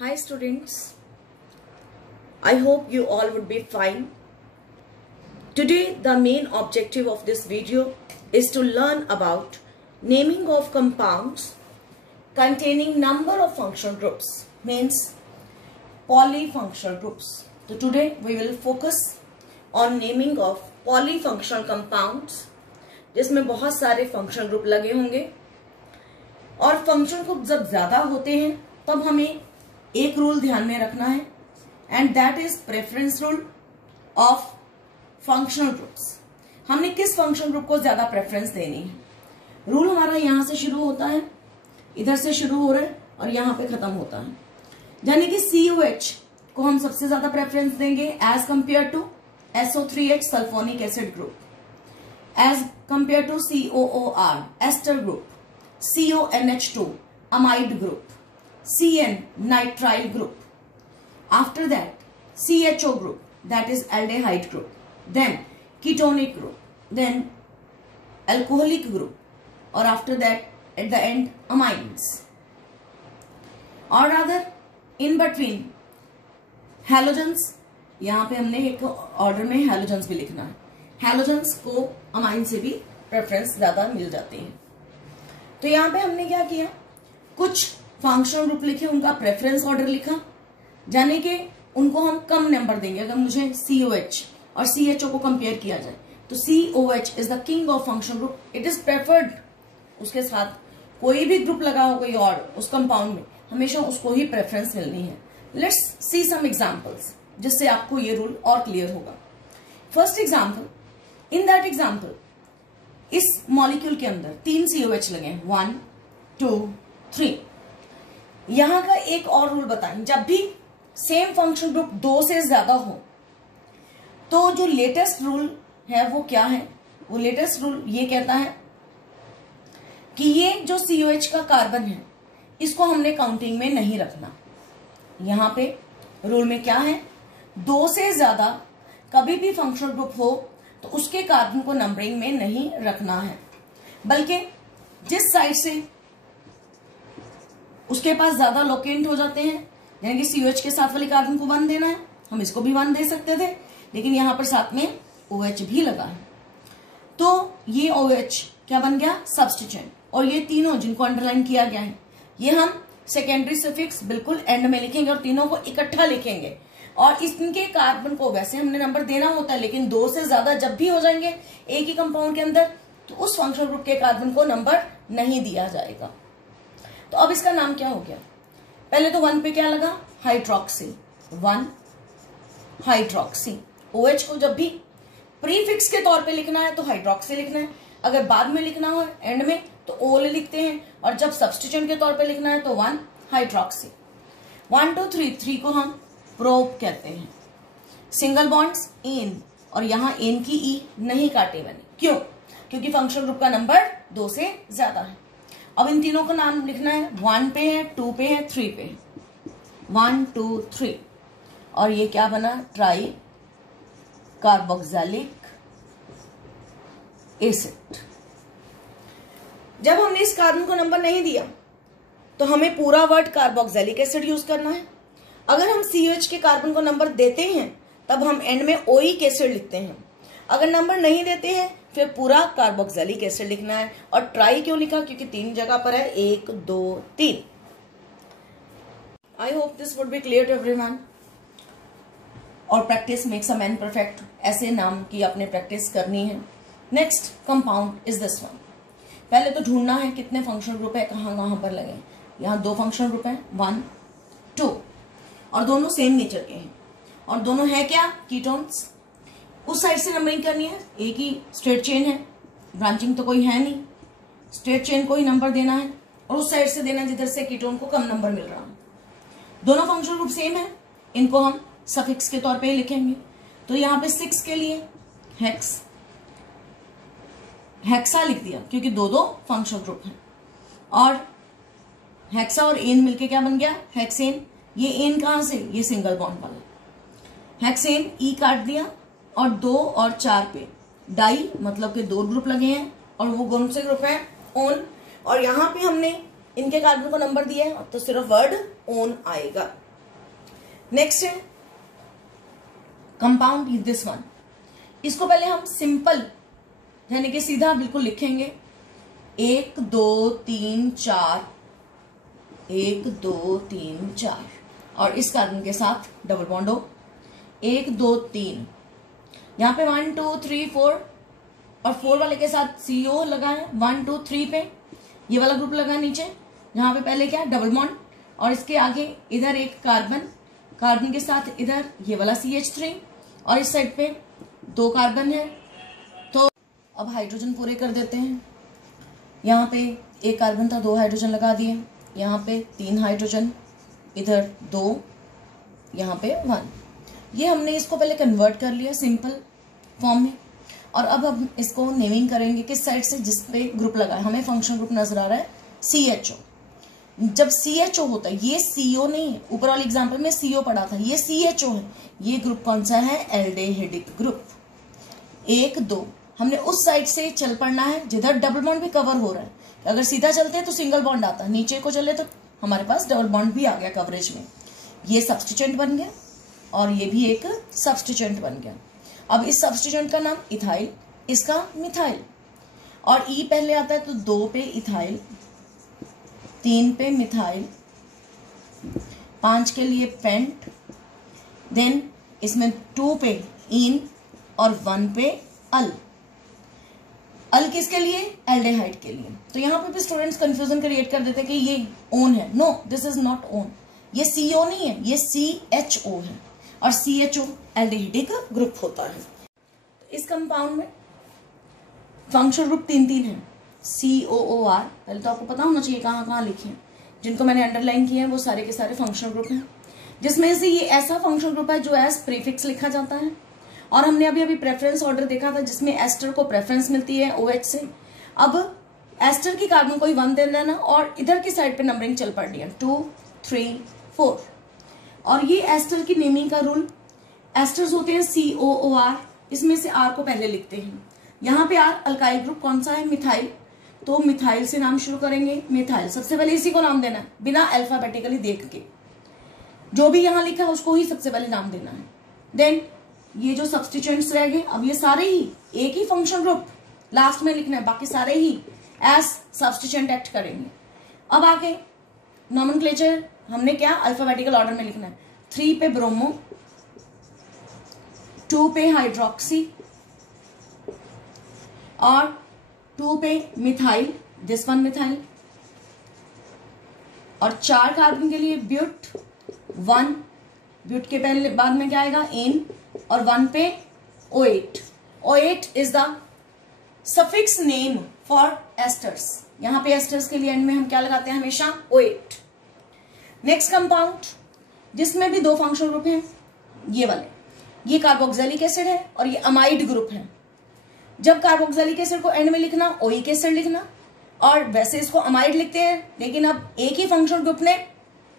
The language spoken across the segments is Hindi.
Hi students, I hope you all would be fine. Today the main objective of this video is to learn about naming of compounds containing number of functional groups, means polyfunctional groups. So today we will focus on naming of polyfunctional compounds, जिसमें बहुत सारे फंक्शनल ग्रुप लगे होंगे और फंक्शनल ग्रुप जब ज्यादा होते हैं तब हमें एक रूल ध्यान में रखना है and that is preference rule of functional groups. हमने किस फंक्शनल ग्रुप को ज्यादा प्रेफरेंस देनी है. रूल हमारा यहां से शुरू होता है, इधर से शुरू हो रहा है और यहां पे खत्म होता है. यानी कि COH को हम सबसे ज्यादा प्रेफरेंस देंगे as compare to SO3H sulphonic acid group, as compare to COOR ester group, CONH2 amide group, CN nitrile group. After that CHO group, that is aldehyde group, then ketonic group, then alcoholic group, or after that at the end amines, or rather in between halogens. यहाँ पे हमने एक ऑर्डर में हैलोजेंस भी लिखना है. हैलोजेंस को अमाइन से भी प्रेफरेंस ज्यादा मिल जाती है. तो यहाँ पे हमने क्या किया, कुछ फंक्शनल ग्रुप लिखे, उनका प्रेफरेंस ऑर्डर लिखा, जाने के उनको हम कम नंबर देंगे. अगर मुझे COH और CHO को कंपेयर किया जाए तो COH is the king of functional group, it is preferred. उसके साथ कोई भी ग्रुप लगा हो कोई और उस कंपाउंड में, हमेशा उसको ही प्रेफरेंस मिलनी है. लेट्स सी सम एग्जांपल्स जिससे आपको ये रूल और क्लियर होगा. First example, in that example इस मॉलिक्यूल के अंदर 3 COH लगे हैं, 1 2 3. यहां का एक और रूल बताएं, जब भी सेम फंक्शन ग्रुप 2 से ज्यादा हो तो जो लेटेस्ट रूल है वो क्या है. वो लेटेस्ट रूल ये कहता है कि ये जो COH का कार्बन है इसको हमने काउंटिंग में नहीं रखना. यहां पे रूल में क्या है, 2 से ज्यादा कभी भी फंक्शनल ग्रुप हो तो उसके कार्बन को नंबरिंग में नहीं रखना है, बल्कि जिस साइड से उसके पास ज्यादा लोकेंट हो जाते हैं, यानी कि COH के साथ वाले कार्बन को 1 देना है, हम इसको भी 1 दे सकते थे, लेकिन यहां पर साथ में OH भी लगा है तो ये OH क्या बन गया, सब्स्टिट्यूएंट. और ये तीनों जिनको अंडरलाइन किया गया है ये हम सेकेंडरी सफिक्स बिल्कुल एंड में लिखेंगे और तीनों को इकट्ठा लिखेंगे. और इनके कार्बन को वैसे हमने नंबर देना होता है, लेकिन 2 से ज्यादा जब भी हो जाएंगे एक ही कंपाउंड के अंदर तो उस फंक्शनल ग्रुप के कार्बन को नंबर नहीं दिया जाएगा. तो अब इसका नाम क्या हो गया, पहले तो 1 पे क्या लगा, हाइड्रोक्सी, 1 हाइड्रोक्सी. OH को जब भी प्रीफिक्स के तौर पे लिखना है तो हाइड्रोक्सी लिखना है, अगर बाद में लिखना हो एंड में तो ओल लिखते हैं, और जब सब्स्टिट्यूएंट के तौर पे लिखना है तो 1 हाइड्रोक्सी. 1 2 3 को हम प्रोप कहते हैं. सिंगल बॉन्ड्स एन, और यहां एन की ई नहीं काटे बने, क्यों, क्योंकि फंक्शनल ग्रुप का नंबर 2 से ज्यादा है. अब इन तीनों का नाम लिखना है, 1 पे है, 2 पे है, 3 पे है, 1 2 3. और ये क्या बना, ट्राई कार्बोक्सिलिक एसिड. जब हमने इस कार्बन को नंबर नहीं दिया तो हमें पूरा वर्ड कार्बोक्सिलिक एसिड यूज करना है. अगर हम COH के कार्बन को नंबर देते हैं तब हम एंड में ओइक एसिड लिखते हैं. अगर नंबर नहीं देते हैं फिर पूरा कार्बोक्सिलिक एसिड लिखना है. और ट्राई क्यों लिखा, क्योंकि 3 जगह पर है, 1 2 3. I hope this would be clear to everyone. और practice makes a man perfect, ऐसे नाम की आपने प्रैक्टिस करनी है. Next compound is this one. पहले तो ढूंढना है कितने फंक्शनल ग्रुप है, कहां कहां पर लगे. यहाँ 2 फंक्शनल ग्रुप है, 1 2, और दोनों सेम नेचर के हैं और दोनों है क्या, कीटोन्स. उस साइड से नंबरिंग करनी है, एक ही स्ट्रेट चेन है, ब्रांचिंग तो कोई है नहीं, स्ट्रेट चेन को ही नंबर देना है और उस साइड से देना है जिधर से कीटोन को कम नंबर मिल रहा है. दोनों फंक्शनल ग्रुप सेम है, इनको हम सफिक्स के तौर पे ही लिखेंगे. तो यहाँ पे 6 के लिए हेक्स, हेक्सा लिख दिया क्योंकि 2 फंक्शनल ग्रुप हैं. और हेक्सा और एन मिलके क्या बन गया, हेक्सेन. ये एन कहां से, ये सिंगल बॉन्ड वाला हेक्सेन. ई काट दिया और 2 और 4 पे डाई, मतलब के 2 ग्रुप लगे हैं और वो कौन से ग्रुप है, ओन. और यहां पे हमने इनके कार्बन को नंबर दिया है तो सिर्फ वर्ड ओन आएगा. नेक्स्ट है कंपाउंड दिस वन। इसको पहले हम सिंपल यानी कि सीधा बिल्कुल लिखेंगे 1 2 3 4 1 2 3 4 और इस कार्बन के साथ डबल बॉन्ड हो 1 2 3 यहाँ पे 1 2 3 4 और 4 वाले के साथ CO लगा है 1 2 3 पे ये वाला ग्रुप लगा नीचे यहाँ पे पहले क्या डबल बॉन्ड और इसके आगे इधर एक कार्बन के साथ इधर ये वाला CH3 और इस साइड पे 2 कार्बन है। तो अब हाइड्रोजन पूरे कर देते हैं। यहाँ पे एक कार्बन था 2 हाइड्रोजन लगा दिए, यहाँ पे 3 हाइड्रोजन, इधर 2, यहाँ पे 1। ये हमने इसको पहले कन्वर्ट कर लिया सिंपल फॉर्म में और अब हम इसको नेमिंग करेंगे किस साइड से, जिस पे ग्रुप लगा है। हमें फंक्शनल ग्रुप नजर आ रहा है CHO। जब CHO होता है, ये CO नहीं है, ऊपर वाले एग्जाम्पल में CO पढ़ा था, ये CHO है। ये ग्रुप कौन सा है, एल्डेहिडिक ग्रुप। 1 2 हमने उस साइड से चल पड़ना है जिधर डबल बॉन्ड भी कवर हो रहा है। अगर सीधा चलते हैं तो सिंगल बॉन्ड आता है, नीचे को चले तो हमारे पास डबल बॉन्ड भी आ गया कवरेज में। ये सब्स्टिट्यूएंट बन गया और ये भी एक सब्स्टिट्यूएंट बन गया। अब इस सब्स्टिट्यूएंट का नाम इथाइल, इसका मिथाइल और ई पहले आता है तो 2 पे इथाइल, 3 पे मिथाइल, 5 के लिए पेंट, देन इसमें 2 पे इन और 1 पे अल। अल किसके लिए, एल्डेहाइड के लिए। तो यहाँ पे भी स्टूडेंट्स कंफ्यूजन क्रिएट कर देते हैं कि ये ओन है। No, this is not own. ये CO नहीं है, ये CHO है और CHO एल्डेहिडिक ग्रुप होता है। इस कंपाउंड में फंक्शनल ग्रुप 3 है। COOR, पहले तो आपको पता होना चाहिए कहाँ कहाँ लिखे हैं। जिनको मैंने अंडरलाइन किए हैं वो सारे के सारे फंक्शनल ग्रुप हैं, जिसमें से ये ऐसा फंक्शनल ग्रुप है जो एज प्रीफिक्स लिखा जाता है। और हमने अभी अभी प्रेफरेंस ऑर्डर देखा था जिसमें एस्टर को प्रेफरेंस मिलती है OH से। अब एस्टर की कार्बन को ही 1 दे देना और इधर की साइड पे नंबरिंग चल पड़नी है 2 3 4। और ये एस्टर की नेमिंग का रूल, एस्टर्स होते हैं COOR, इसमें से R को पहले लिखते हैं। यहाँ पे R अल्काइल ग्रुप कौन सा है, मिथाइल, तो मिथाइल से नाम शुरू करेंगे। मिथाइल सबसे पहले इसी को नाम देना है बिना अल्फाबेटिकली देख के, जो भी यहाँ लिखा है उसको ही सबसे पहले नाम देना है। देन ये जो सब्स्टिट्यूएंट्स रह गए, अब ये सारे ही एक ही फंक्शनल ग्रुप लास्ट में लिखना है, बाकी सारे ही एज सब्स्टिट्यूएंट एक्ट करेंगे। अब आगे नॉमेनक्लेचर हमने क्या अल्फाबेटिकल ऑर्डर में लिखना है। 3 पे ब्रोमो, 2 पे हाइड्रोक्सी और 2 पे मिथाइल, दिस वन मिथाइल, और 4 कार्बन के लिए ब्यूट 1, ब्यूट के पहले बाद में क्या आएगा एन, और 1 पे OH। OH is the suffix name for asters. यहां पे एस्टर्स के लिए एंड में हम क्या लगाते हैं हमेशा OH। नेक्स्ट कंपाउंड जिसमें भी 2 फंक्शनल ग्रुप हैं, ये वाले, ये कार्बोक्सिलिक एसिड है और ये अमाइड ग्रुप है। जब कार्बोक्सिलिक एसिड को एंड में लिखना ओइक एसिड लिखना, और वैसे इसको अमाइड लिखते हैं, लेकिन अब एक ही फंक्शनल ग्रुप ने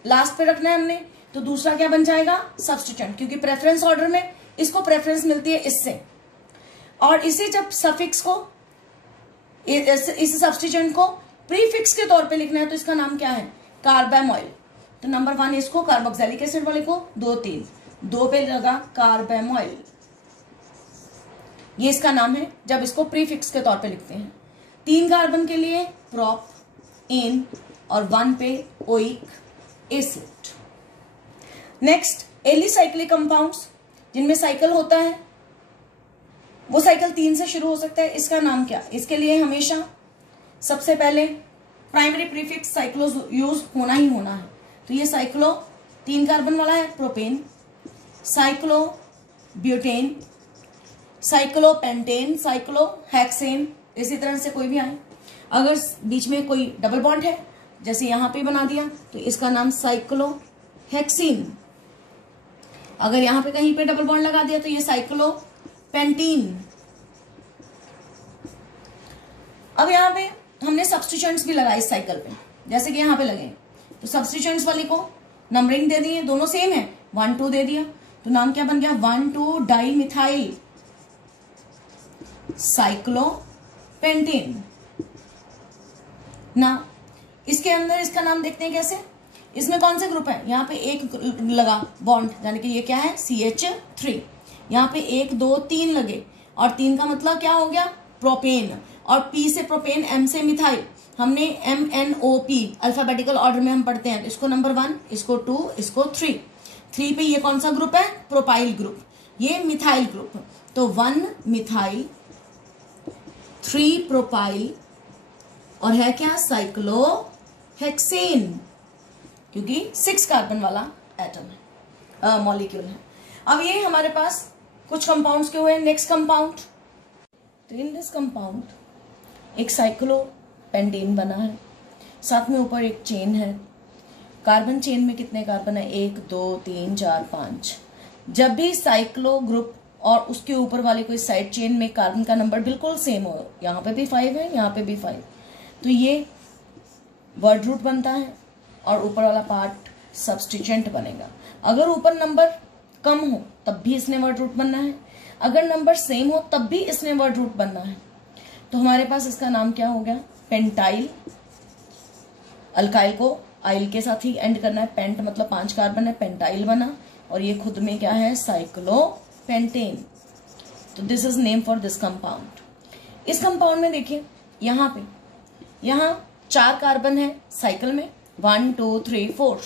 लास्ट पे रखना है हमने, तो दूसरा क्या बन जाएगा सब्स्टिट्यूएंट, क्योंकि प्रेफरेंस ऑर्डर में इसको प्रेफरेंस मिलती है इससे। और इसे जब सफिक्स को, इस सब्स्टिट्यूएंट को प्रीफिक्स के तौर पे लिखना है तो इसका नाम क्या है कार्बामोइल। तो नंबर 1 इसको कार्बोक्सिलिक एसिड वाले को 2 3 2 पे लगा कार्बामोइल, ये इसका नाम है जब इसको प्रीफिक्स के तौर पे लिखते हैं। 3 कार्बन के लिए प्रोप, एन और 1 पे oic acid. Next alicyclic compounds जिनमें साइकिल होता है, वो साइकिल 3 से शुरू हो सकता है। इसका नाम क्या, इसके लिए हमेशा सबसे पहले प्राइमरी प्रीफिक्स साइक्लो यूज होना ही होना है। तो ये साइक्लो 3 कार्बन वाला है propane, cyclo butane, cyclo pentane, cyclo hexane, इसी तरह से कोई भी आए। अगर बीच में कोई डबल बॉन्ड है जैसे यहां पे बना दिया तो इसका नाम साइक्लो हेक्सीन। अगर यहां पे कहीं पे डबल बॉन्ड लगा दिया तो ये साइक्लो पेंटीन। अब यहां पे हमने सब्स्टिट्यूएंट्स भी लगाए इस साइकिल पे, जैसे कि यहां पे लगे, तो सब्स्टिट्यूएंट्स वाली को नंबरिंग दे दी, दोनों सेम है, 1 2 दे दिया, तो नाम क्या बन गया 1 2 डाई मिथाइल साइक्लोपेंटेन ना। इसके अंदर इसका नाम देखते हैं कैसे, इसमें कौन सा ग्रुप है, यहाँ पे एक लगा बॉन्ड, यानी कि ये क्या है CH3। यहाँ पे 1 2 3 लगे, और 3 का मतलब क्या हो गया प्रोपेन, और P से प्रोपेन, M से मिथाइल, हमने MNOP अल्फाबेटिकल ऑर्डर में हम पढ़ते हैं, इसको नंबर 1, इसको 2, इसको 3। 3 पे ये कौन सा ग्रुप है, प्रोपाइल ग्रुप, ये मिथाइल ग्रुप। तो 1 मिथाइल, 3 प्रोपाइल, और है क्या साइक्लोहेक्सेन, क्योंकि 6 कार्बन वाला एटम है, मॉलिक्यूल है। अब ये हमारे पास कुछ कंपाउंड्स के हुए। नेक्स्ट कंपाउंड, तो इन दिस कंपाउंड एक साइक्लोपेंटेन बना है, साथ में ऊपर एक चेन है। कार्बन चेन में कितने कार्बन है, 1 2 3 4 5। जब भी साइक्लो ग्रुप और उसके ऊपर वाले कोई साइड चेन में कार्बन का नंबर बिल्कुल सेम हो, यहाँ पे भी 5 है, यहाँ पे भी 5, तो ये वर्ड रूट बनता है और ऊपर वाला पार्ट सब्स्टिट्यूएंट बनेगा। अगर ऊपर नंबर कम हो तब भी इसने वर्ड रूट बनना है, अगर नंबर सेम हो तब भी इसने वर्ड रूट बनना है। तो हमारे पास इसका नाम क्या हो गया, पेंटाइल। अल्काइल को आइल के साथ ही एंड करना है, पेंट मतलब 5 कार्बन है, पेंटाइल बना, और ये खुद में क्या है साइक्लोपेंटेन। तो this is name for this compound. इस कंपाउंड में देखिए यहाँ 4 कार्बन है साइकिल में, 1 2 3 4,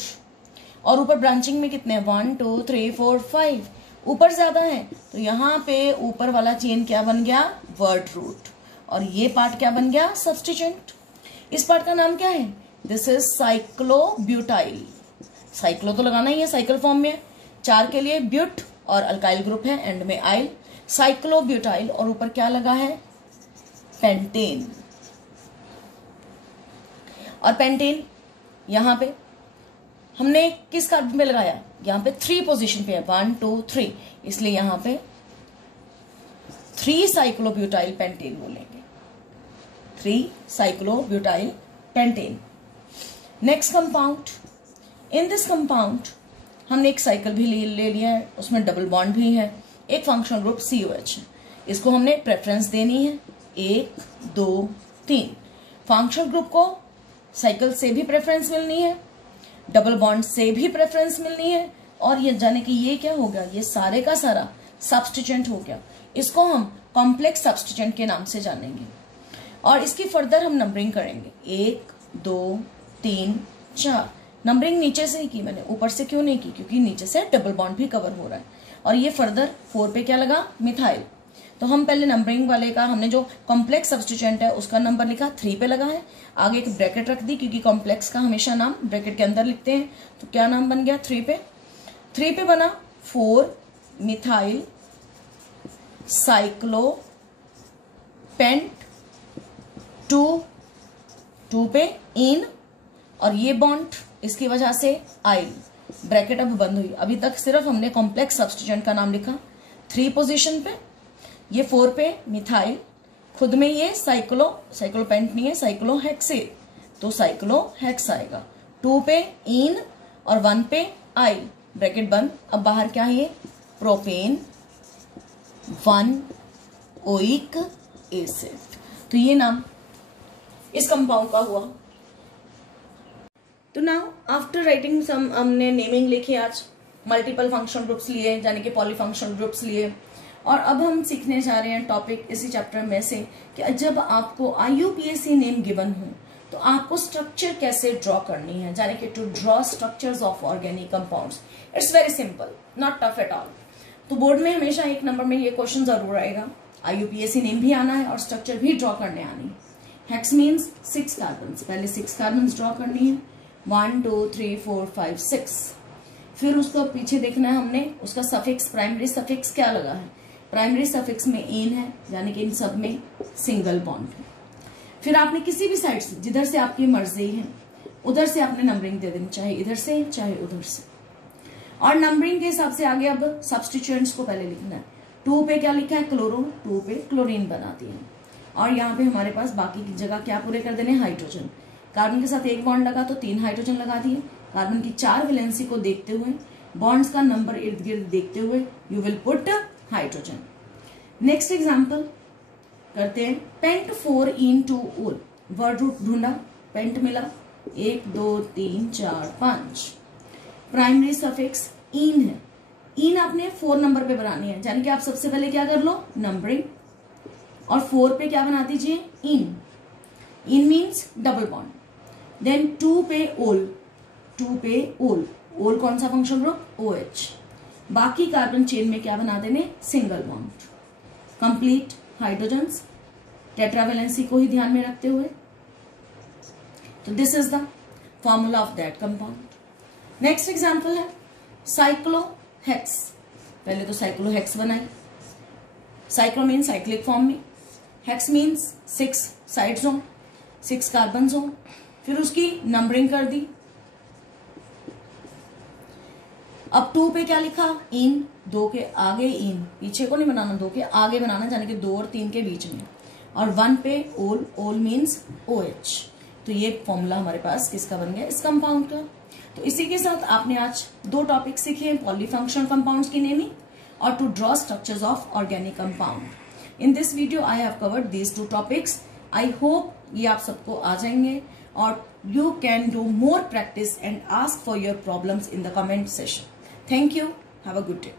और ऊपर ब्रांचिंग में कितने हैं, 1 2 3 4 5, ऊपर ज्यादा है, तो यहाँ पे ऊपर वाला चेन क्या बन गया, वर्ड रूट, और ये पार्ट क्या बन गया, सब्स्टिट्यूएंट। इस पार्ट का नाम क्या है, दिस इज साइक्लोब्यूटाइल। साइक्लो तो लगाना ही है, साइकिल फॉर्म में 4 के लिए ब्यूट और अल्काइल ग्रुप है, एंड में आइल, साइक्लोब्यूटाइल, और ऊपर क्या लगा है, पेंटेन। और पेंटेन यहाँ पे हमने किस कार्बन पे लगाया, यहाँ पे 3 पोजीशन पे है, 1 2 3, इसलिए यहाँ पे 3 साइक्लोब्यूटाइल पेंटेन बोलेंगे, 3 साइक्लोब्यूटाइल pentane. Next compound, in this compound हमने एक साइकिल भी ले लिया है, उसमें डबल बॉन्ड भी है, एक फंक्शनल ग्रुप COH है, इसको हमने प्रेफरेंस देनी है 1 2 3। फंक्शनल ग्रुप को साइकिल से भी प्रेफरेंस मिलनी है, डबल बॉन्ड से भी प्रेफरेंस मिलनी है, और ये जाने कि ये क्या हो गया, ये सारे का सारा सब्स्टिट्यूएंट हो गया। इसको हम कॉम्प्लेक्स सब्स्टिट्यूएंट के नाम से जानेंगे, और इसकी फर्दर हम नंबरिंग करेंगे 1 2 3 4। नंबरिंग नीचे से ही की मैंने, ऊपर से क्यों नहीं की, क्योंकि नीचे से डबल बॉन्ड भी कवर हो रहा है। और ये फर्दर 4 पे क्या लगा, मिथाइल। तो हम पहले नंबरिंग वाले का, हमने जो कॉम्प्लेक्स सब्स्टिट्यूएंट है उसका नंबर लिखा 3 पे लगा है, आगे एक ब्रैकेट रख दी, क्योंकि कॉम्प्लेक्स का हमेशा नाम ब्रैकेट के अंदर लिखते हैं। तो क्या नाम बन गया 3 पे, 3 पे बना 4 मिथाइल साइक्लो पेंट, 2 पे इन, और ये बॉन्ड इसकी वजह से आइल, ब्रैकेट अब बंद हुई। अभी तक सिर्फ हमने कॉम्प्लेक्स सब्स्टिट्यूएंट का नाम लिखा 3 पोजीशन पे, ये 4 पे मिथाइल, खुद में ये साइक्लोपेंट नहीं है, साइक्लोहेक्सेन, तो साइक्लोहेक्स आएगा। 2 पे इन और 1 पे आइल, ब्रैकेट बंद। अब बाहर क्या है, ये प्रोपेन 1 ओइक एसिड। तो ये नाम इस कंपाउंड का हुआ। तो नाउ आफ्टर राइटिंग सम, हमने नेमिंग लिखी, आज मल्टीपल फंक्शनल ग्रुप्स लिए, यानी कि पॉलीफंक्शनल ग्रुप्स लिए, और अब हम सीखने जा रहे हैं टॉपिक इसी चैप्टर में से कि जब आपको IUPAC नेम गिवन हो तो आपको स्ट्रक्चर कैसे ड्रॉ करनी है, यानी कि to draw structures of organic compounds. It's very simple, not tough at all. तो बोर्ड में हमेशा 1 नंबर में ये क्वेश्चन जरूर आएगा, IUPAC नेम भी आना है और स्ट्रक्चर भी ड्रॉ करने आनी है। हेक्स मीन्स 6 कार्बन, पहले 6 कार्बन ड्रॉ करनी है, 1 2 3 4 5 6। फिर उसको पीछे देखना है हमने, उसका सफिक्स, प्राइमरी सफिक्स क्या लगा है, प्राइमरी सफिक्स में इन है, यानी कि इन सब में सिंगल बॉन्ड है। फिर आपने किसी भी साइड से, जिधर से आपकी मर्जी है उधर से आपने नंबरिंग दे देनी, चाहे इधर से चाहे उधर से, और नंबरिंग के हिसाब से आगे अब सब्स्टिट्यूएंट्स को पहले लिखना है। 2 पे क्या लिखा है, क्लोरो, 2 पे क्लोरीन बना दिया, और यहाँ पे हमारे पास बाकी की जगह क्या पूरे कर देने, हाइड्रोजन। कार्बन के साथ 1 बॉन्ड लगा तो 3 हाइड्रोजन लगा दिए। कार्बन की 4 वैलेंसी को देखते हुए, बॉन्ड्स का नंबर इर्द गिर्द देखते हुए you will put hydrogen. Next example करते हैं, पेंट 4 इन 2 ओल। वर्ड रूट ढूंढा, पेंट मिला, 1 2 3 4 5। प्राइमरी सफिक्स इन है, इन आपने 4 नंबर पे बनानी है, यानी कि आप सबसे पहले क्या कर लो, नंबरिंग, और 4 पे क्या बना दीजिए, इन। इन मीन्स डबल बॉन्ड। देन 2 पे ओल, 2 पे ओल, ओल कौन सा फंक्शनल ग्रुप, OH। बाकी कार्बन चेन में क्या बना देने, single bond. Complete hydrogens, tetravalency को ही ध्यान में रखते हुए। तो this is the formula of that compound. Next example है साइक्लोहेक्स। पहले तो साइक्लोहेक्स बनाई, साइक्लो मीन साइक्लिक फॉर्म में, हेक्स मीन्स 6 साइड्स हो, 6 कार्बन हो, फिर उसकी नंबरिंग कर दी। अब 2 पे क्या लिखा, इन, 2 के आगे इन, पीछे को नहीं बनाना, 2 के आगे बनाना, यानी कि 2 और 3 के बीच में, और 1 पे ओल, ओल मीन्स OH। तो ये फॉर्मूला हमारे पास किसका बन गया, इस कंपाउंड का। तो इसी के साथ आपने आज 2 टॉपिक सीखे, पॉलीफंक्शनल कंपाउंड्स की नेमिंग और to draw structures of organic compound. In this video I have covered these 2 topics. I hope ये आप सबको आ जाएंगे, और you can do more practice and ask for your problems in the comment session. Thank you. Have a good day.